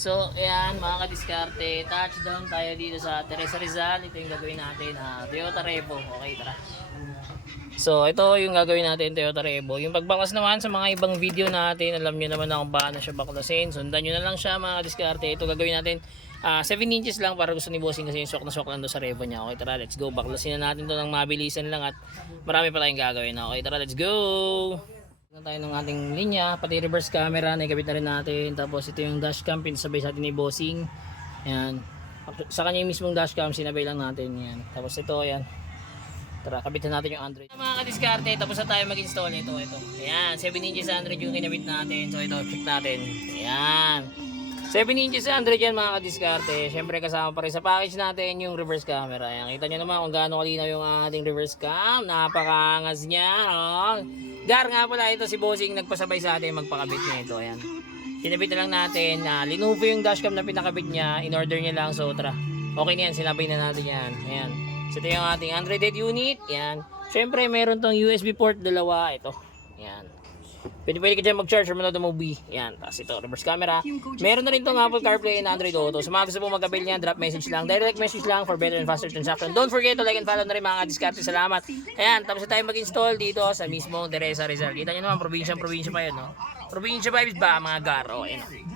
So, ayan mga kadiskarte, touchdown tayo dito sa Teresa Rizal. Ito yung gagawin natin, Toyota Revo. Okay, tara. So, ito yung gagawin natin, Toyota Revo. Yung pagbaklas naman sa mga ibang video natin, alam nyo naman na kung paano siya baklasin. Sundan nyo na lang siya mga kadiskarte. Ito gagawin natin, 7 inches lang para gusto ni Bossing kasi yung swak na swak lang doon sa Revo niya. Okay, tara, let's go. Baklasin na natin to ng mabilisan lang at marami pa tayong gagawin. Okay, tara, let's go. Tayo ng ating linya, pati reverse camera naikabit na rin natin, tapos ito yung dashcam pinasabay sa atin ni Bossing. Ayan, sa kanya yung mismong dashcam sinabay lang natin yan. Tapos ito, ayan, tara kabitan natin yung Android mga kadiskarte. Tapos na tayo mag-install nito. Ayan, 7 inches Android yung kinabit natin. So ito, check natin. Ayan, 7 inches Android yan mga kadiskarte. Siyempre kasama pa rin sa package natin yung reverse camera. Ayan, kita nyo naman kung gaano kalinaw yung ating reverse cam. Napakaangas niya, oh. Gar nga pala, ito si Bossing nagpasabay sa atin magpakabit niya ito. Ayan, kinabit na lang natin. Linuho yung dashcam na pinakabit niya. In order niya lang. So tara, okay na yan, sinabay na natin yan. Ayan, so ito yung ating Android unit. Ayan, syempre meron tong USB port dalawa. Ito, ayan, pwede ka dyan mag-charge or manood ng movie. Ayan, tapos ito, reverse camera. Meron na rin itong Apple CarPlay and Android Auto. So mga gusto po mag-avail niyan, drop message lang, direct message lang for better and faster transaction. Don't forget to like and follow na rin mga diskarte. Salamat. Ayan, tapos na tayo mag-install dito sa mismong Teresa Rizal. Kita nyo naman, probinsya pa yun, no? Probinsya vibes ba mga garo? Ayan.